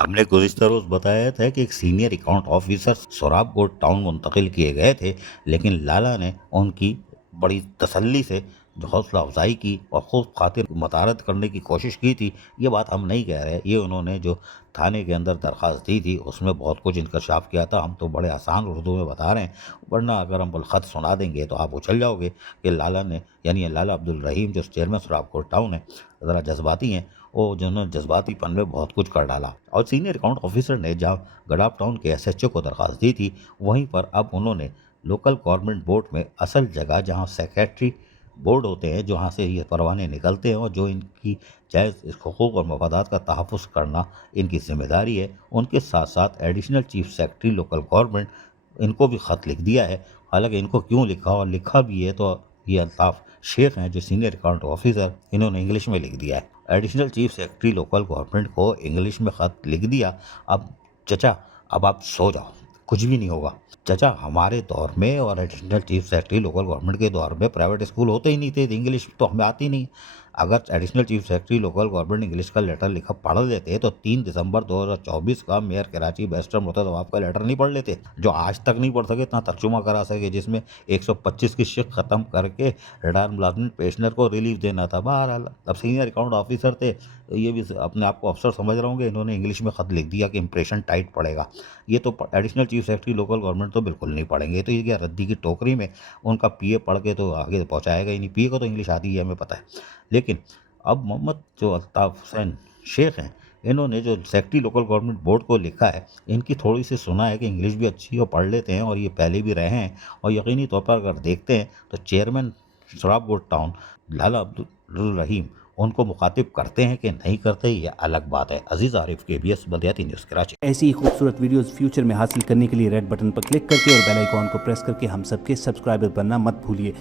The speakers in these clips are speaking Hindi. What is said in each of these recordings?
हमने गुज़िश्ता रोज़ बताया था कि एक senior account officer Sorabkot town मुंतकिल किए गए थे, लेकिन लाला ने उनकी बड़ी तसल्ली से जो हौसला अफजाई की और खूब खातिर मतारत करने की कोशिश की थी। ये बात हम नहीं कह रहे, ये उन्होंने जो थाने के अंदर दरख्वास्त दी थी उसमें बहुत कुछ इंकशाफ किया था। हम तो बड़े आसान उर्दू में बता रहे हैं, वरना अगर हम ख़त सुना देंगे तो आप उछल जाओगे कि लाला ने, यानी लाला अब्दुल रहीम जो चेयरमैन सोराबकोट टाउन है, ज़रा जज्बाती हैं। वो जिन्होंने जज्बातीपन में बहुत कुछ कर डाला। और सीनियर अकाउंट ऑफिसर ने जहाँ गडाफ टाउन के एसएचओ को दरख्वास्त दी थी, वहीं पर अब उन्होंने लोकल गवर्नमेंट बोर्ड में असल जगह जहाँ सेक्रेटरी बोर्ड होते हैं, जहाँ से ये परवाने निकलते हैं और जो इनकी जायज़ हकूक़ और मफादात का तहफ़्फ़ुज़ करना इनकी ज़िम्मेदारी है, उनके साथ साथ additional chief secretary local government, इनको भी ख़त लिख दिया है। हालांकि इनको क्यों लिखा और लिखा भी है तो ये अल्ताफ़ शेख हैं जो सीनियर अकाउंट ऑफिसर, इन्होंने इंग्लिश में लिख दिया है। Additional chief secretary local government को इंग्लिश में ख़त लिख दिया। अब चचा, अब आप सो जाओ, कुछ भी नहीं होगा। चचा, हमारे दौर में और additional chief secretary local government के दौर में प्राइवेट स्कूल होते ही नहीं थे, इंग्लिश तो हमें आती नहीं। अगर additional chief secretary local government English का लेटर लिखा पढ़ लेते तो 3 दिसंबर 2024 का मेयर कराची बैरिस्टर मुर्तज़ा नवाब का लेटर नहीं पढ़ लेते, जो आज तक नहीं पढ़ सके, इतना तर्जुमा करा सके, जिसमें 125 की शिक ख़त्म करके रिटायर्ड मुलाजिम पेंशनर को रिलीफ देना था। बहरहाल अब सीनियर अकाउंट ऑफिसर थे, ये भी अपने आप को अफसर समझ रहे होंगे, इन्होंने इंग्लिश में ख़त लिख दिया कि इंप्रेशन टाइट पड़ेगा। ये तो additional chief secretary local government तो बिल्कुल नहीं पढ़ेंगे, तो ये क्या रद्दी की टोकरी में उनका पीए पढ़ के तो आगे पहुंचाएगा ही नहीं। पीए को तो इंग्लिश आती है, हमें पता है। लेकिन अब मोहम्मद जो अल्ताफ़ हुसैन शेख हैं, इन्होंने जो सेक्रेटरी लोकल गवर्नमेंट बोर्ड को लिखा है, इनकी थोड़ी सी सुना है कि इंग्लिश भी अच्छी और पढ़ लेते हैं और ये पहले भी रहे हैं, और यकीनी तौर पर अगर देखते हैं तो चेयरमैन सोराबकोट टाउन लाला अब्दुल रहीम उनको मुखातिब करते हैं कि नहीं करते, ये अलग बात है। अजीज़ आरिफ, KBS बल्दियाती न्यूज़ कराची। ऐसी ही खूबसूरत वीडियोस फ्यूचर में हासिल करने के लिए रेड बटन पर क्लिक करके और बेल आइकॉन को प्रेस करके हम सबके सब्सक्राइबर बनना मत भूलिए।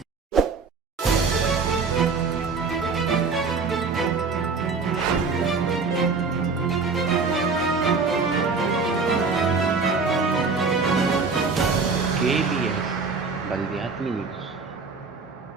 KBS बल्दियाती न्यूज़।